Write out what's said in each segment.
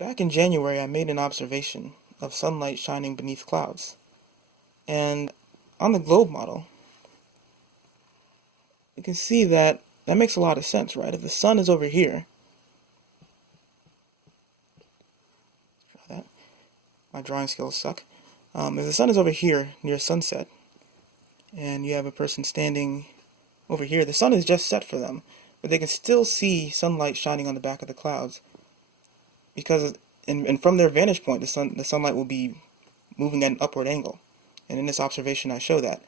Back in January, I made an observation of sunlight shining beneath clouds. And on the globe model, you can see that that makes a lot of sense, right? If the sun is over here, draw that. My drawing skills suck. If the sun is over here near sunset, and you have a person standing over here, the sun is just set for them, but they can still see sunlight shining on the back of the clouds because, and from their vantage point, the sunlight will be moving at an upward angle. And in this observation, I show that.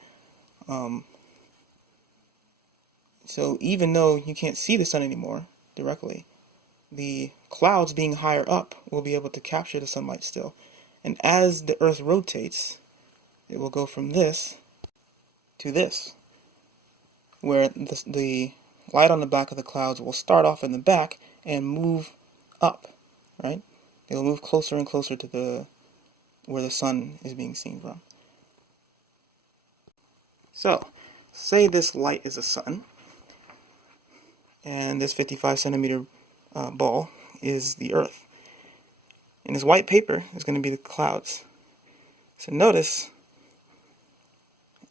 So even though you can't see the sun anymore directly, the clouds being higher up will be able to capture the sunlight still. And as the Earth rotates, it will go from this to this, where the light on the back of the clouds will start off in the back and move up, right? It will move closer and closer to where the sun is being seen from. So, say this light is a sun, and this 55 centimeter ball is the Earth. And this white paper is going to be the clouds. So notice,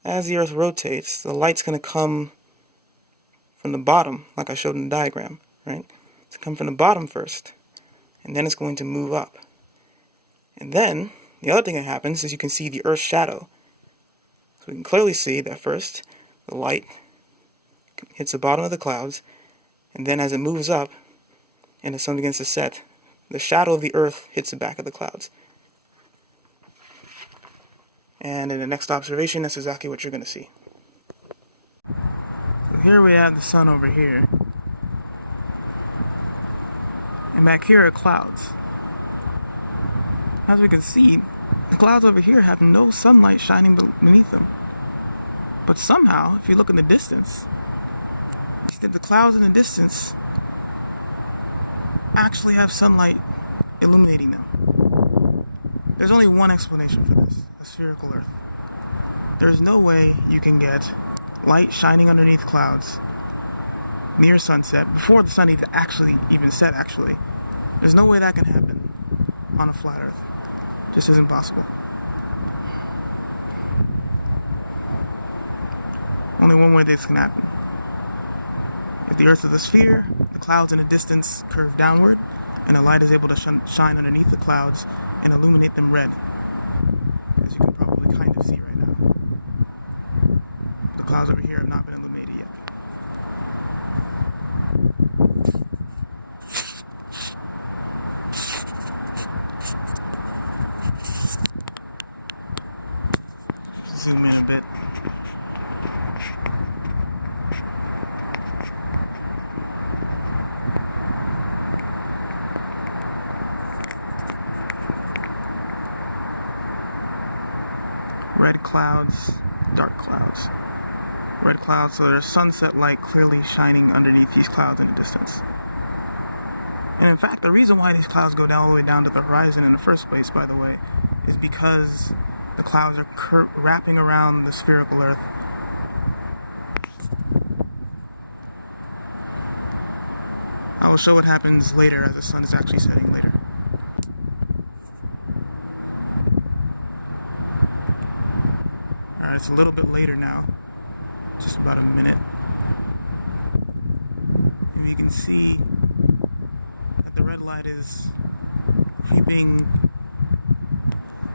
as the Earth rotates, the light's going to come from the bottom, like I showed in the diagram, right? It's going to come from the bottom first, and then it's going to move up. And then, the other thing that happens is you can see the Earth's shadow. So we can clearly see that first, the light hits the bottom of the clouds, and then as it moves up, and the sun begins to set, the shadow of the Earth hits the back of the clouds. And in the next observation, that's exactly what you're going to see. So here we have the sun over here. And back here are clouds. As we can see, the clouds over here have no sunlight shining beneath them. But somehow, if you look in the distance, you see that the clouds in the distance actually have sunlight illuminating them. There's only one explanation for this: a spherical Earth. There's no way you can get light shining underneath clouds near sunset, before the sun even set, actually. There's no way that can happen on a flat Earth. Just isn't possible. Only one way this can happen. If the Earth is a sphere, the clouds in the distance curve downward, and the light is able to shine underneath the clouds and illuminate them red, as you can probably kind of see right now. The clouds over here have not been illuminated yet. Zoom in a bit. Red clouds, dark clouds. Red clouds, so there's sunset light clearly shining underneath these clouds in the distance. And in fact, the reason why these clouds go all the way down to the horizon in the first place, by the way, is because the clouds are wrapping around the spherical Earth. I will show what happens later as the sun is actually setting later. Alright, it's a little bit later now, just about a minute. And you can see that the red light is creeping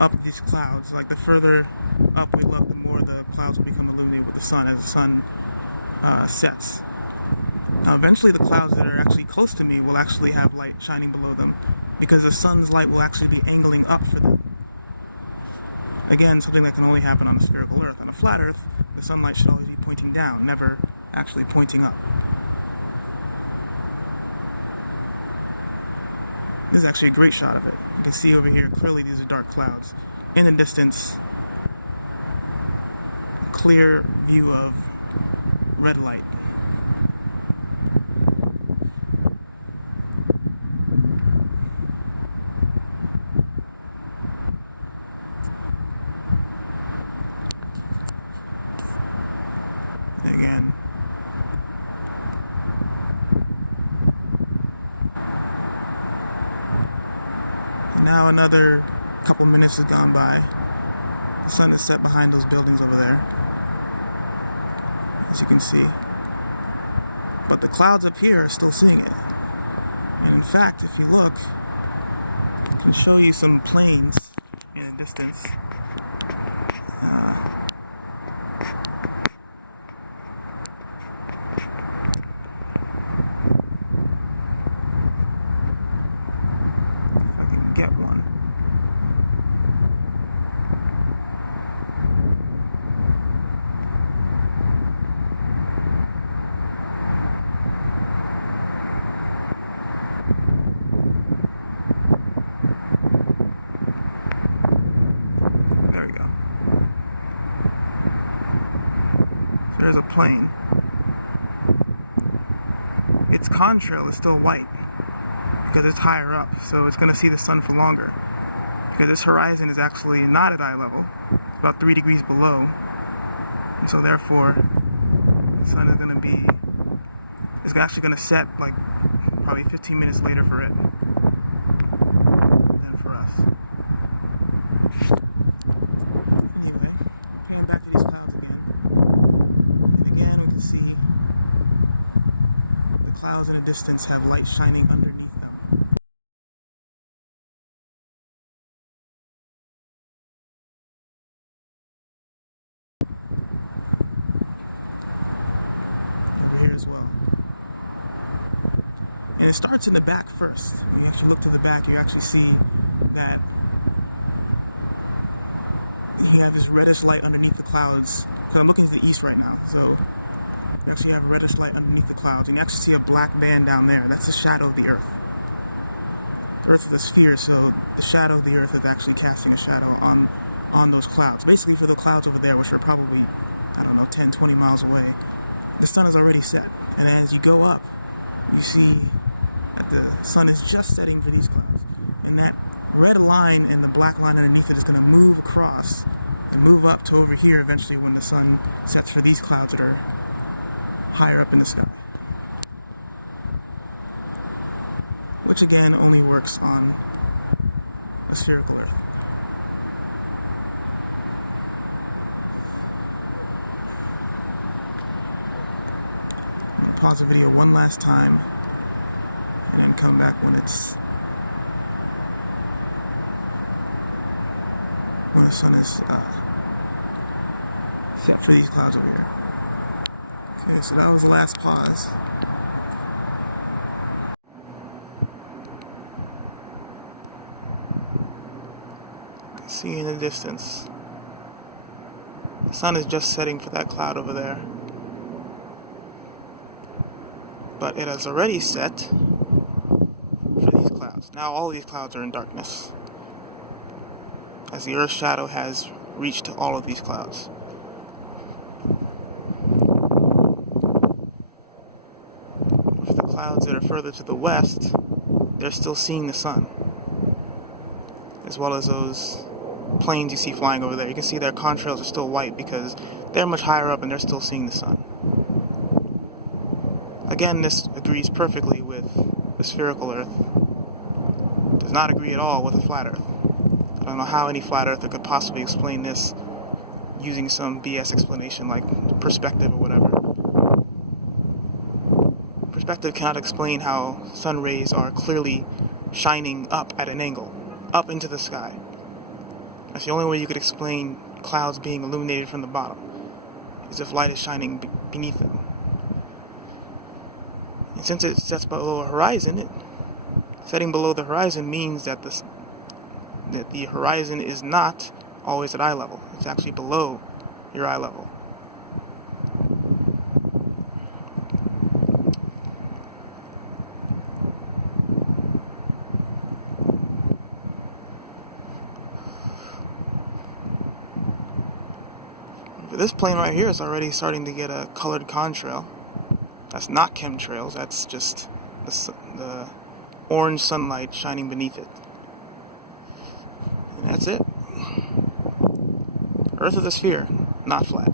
up these clouds. Like the further up we look, the more the clouds will become illuminated with the sun as the sun sets. Now eventually the clouds that are actually close to me will actually have light shining below them, because the sun's light will actually be angling up for them. Again, something that can only happen on a spherical Earth. On a flat Earth, the sunlight should always be pointing down, never actually pointing up. This is actually a great shot of it. You can see over here, clearly these are dark clouds. In the distance, clear view of red light. Again, Now another couple minutes has gone by. The sun is set behind those buildings over there, as you can see. But the clouds up here are still seeing it. And in fact, if you look, I can show you some planes in the distance. If I can get one. There we go. So there's a plane. Its contrail is still white because it's higher up, so it's going to see the sun for longer. Because this horizon is actually not at eye level, it's about 3 degrees below, and so therefore the sun is going to be, it's actually going to set like probably 15 minutes later for it than for us. Anyway, pan back to these clouds again, and again we can see the clouds in the distance have light shining underneath them. Over here as well. And it starts in the back first. When you actually look to the back, you actually see that you have this reddish light underneath the clouds. Because I'm looking to the east right now, so you actually have a reddish light underneath the clouds, and you actually see a black band down there. That's the shadow of the Earth. The Earth is a sphere, so the shadow of the Earth is actually casting a shadow on those clouds. Basically, for the clouds over there, which are probably, I don't know, 10, 20 miles away, the sun is already set. And as you go up, you see that the sun is just setting for these clouds. And that red line and the black line underneath it is going to move across and move up to over here eventually when the sun sets for these clouds that are higher up in the sky. Which again only works on a spherical Earth. I'm going to pause the video one last time and then come back when the sun is set for these clouds over here. Okay, so that was the last pause. You can see in the distance, the sun is just setting for that cloud over there. But it has already set for these clouds. Now all these clouds are in darkness, as the Earth's shadow has reached all of these clouds. For the clouds that are further to the west, they're still seeing the sun, as well as those planes you see flying over there. You can see their contrails are still white because they're much higher up and they're still seeing the sun. Again, this agrees perfectly with the spherical Earth. It does not agree at all with a flat Earth. I don't know how any flat earther could possibly explain this using some BS explanation like perspective or whatever. Perspective cannot explain how sun rays are clearly shining up at an angle, up into the sky. That's the only way you could explain clouds being illuminated from the bottom, is if light is shining beneath them. And since it sets below a horizon, setting below the horizon means that the horizon is not always at eye level. It's actually below your eye level. This plane right here is already starting to get a colored contrail. That's not chemtrails, that's just the orange sunlight shining beneath it. And that's it. Earth is a sphere, not flat.